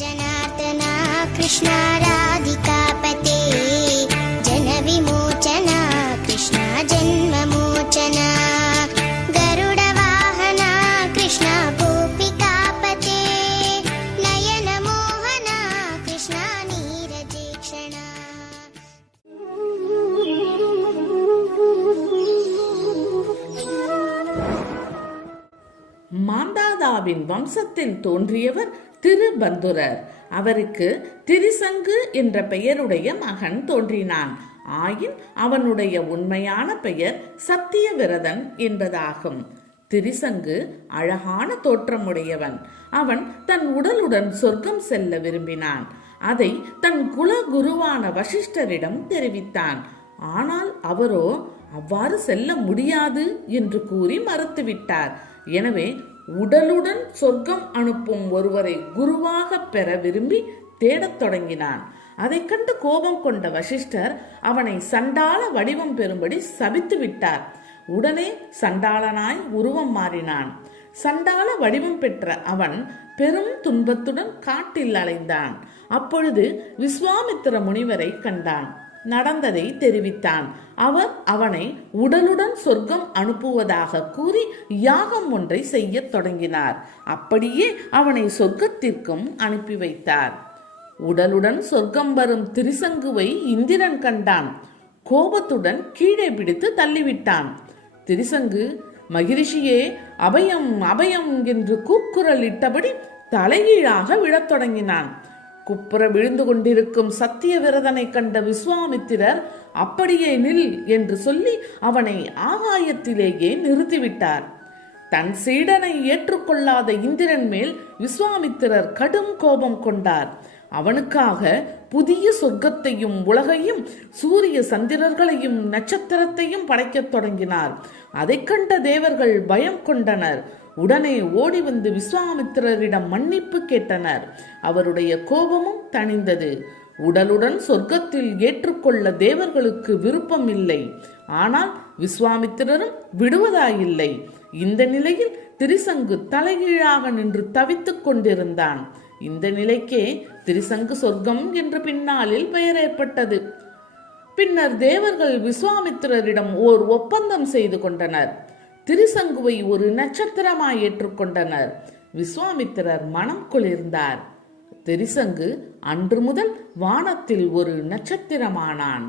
जनार्दना कृष्ण राधिकापते जन विमोचना कृष्ण जन्ममोचना गरुड वाहना कृष्ण गोपिकापते नयन मोहना कृष्ण नीरजेक्षणा. மாந்தாதாவின் வம்சத்தில் தோன்றியவர் திருபந்துரர். அவருக்கு திரிசங்கு என்ற பெயருடைய மகன் தோன்றினான். ஆயின் அவனுடைய உண்மையான பெயர் சத்தியவிரதன் என்பதாகும். திரிசங்கு அழகான தோற்றமுடையவன். அவன் தன் உடலுடன் சொர்க்கம் செல்ல விரும்பினான். அதை தன் குல குருவான வசிஷ்டரிடம் தெரிவித்தான். ஆனால் அவரோ அவ்வாறு செல்ல முடியாது என்று கூறி மறுத்துவிட்டார். எனவே உடலுடன் சொர்க்கம் அனுப்பும் ஒருவரை குருவாக பெற விரும்பி தேடத் தொடங்கினான். அதை கண்டு கோபம் கொண்ட வசிஷ்டர் அவனை சண்டாள வடிவம் பெறும்படி சபித்து விட்டார். உடனே சண்டாளனாய் உருவம் மாறினான். சண்டாள வடிவம் பெற்ற அவன் பெரும் துன்பத்துடன் காட்டில் அலைந்தான். அப்பொழுது விஸ்வாமித்திர முனிவரை கண்டான். நடந்ததை தெரிவித்தான். அவர் அவனை உடலுடன் சொர்க்கம் அனுப்புவதாக கூறி யாகம் ஒன்றை செய்ய தொடங்கினார். அப்படியே அவனை சொர்க்கத்திற்கும் அனுப்பி வைத்தார். உடலுடன் சொர்க்கம் வரும் திரிசங்குவை இந்திரன் கண்டான். கோபத்துடன் கீழே பிடித்து தள்ளிவிட்டான். திரிசங்கு, மகிரிஷியே, அபயம் அபயம் என்று கூக்குரல் இட்டபடி தலைகீழாக விழத் தொடங்கினான். குப்புற விழுந்து கொண்டிருக்கும் சத்தியவிரதனை கண்ட விஸ்வாமித்திரர் அப்படியே நில் என்று சொல்லி அவனை ஆகாயத்திலேயே நிறுத்திவிட்டார். தன் சீடனை ஏற்றுக்கொள்ளாத இந்திரன் மேல் விஸ்வாமித்திரர் கடும் கோபம் கொண்டார். அவனுக்காக புதிய சொர்க்கத்தையும் உலகையும் சூரிய சந்திரர்களையும் நட்சத்திரத்தையும் படைக்கத் தொடங்கினார். அதை கண்ட தேவர்கள் பயம் கொண்டனர். உடனே ஓடி வந்து விஸ்வாமித்திரரிடம் மன்னிப்பு கேட்டனர். அவருடைய கோபமும் தணிந்தது. உடலுடன் சொர்க்கத்தில் ஏற்றுக்கொள்ள தேவர்களுக்கு விருப்பம் இல்லை. ஆனால் விஸ்வாமித்திரரும் விடுவதாயில்லை. இந்த நிலையில் திரிசங்கு தலைகீழாக நின்று தவித்துக் கொண்டிருந்தான். இந்த நிலைக்கே திரிசங்கு சொர்க்கம் என்று பின்னாளில் பெயர் ஏற்பட்டது. பின்னர் தேவர்கள் விஸ்வாமித்திரரிடம் ஓர் ஒப்பந்தம் செய்து கொண்டனர். திரிசங்குவை ஒரு நட்சத்திரமாய் ஏற்றுக்கொண்டனர். விஸ்வாமித்திரர் மனம் குளிர்ந்தார். திரிசங்கு அன்று முதல் வானத்தில் ஒரு நட்சத்திரமானான்.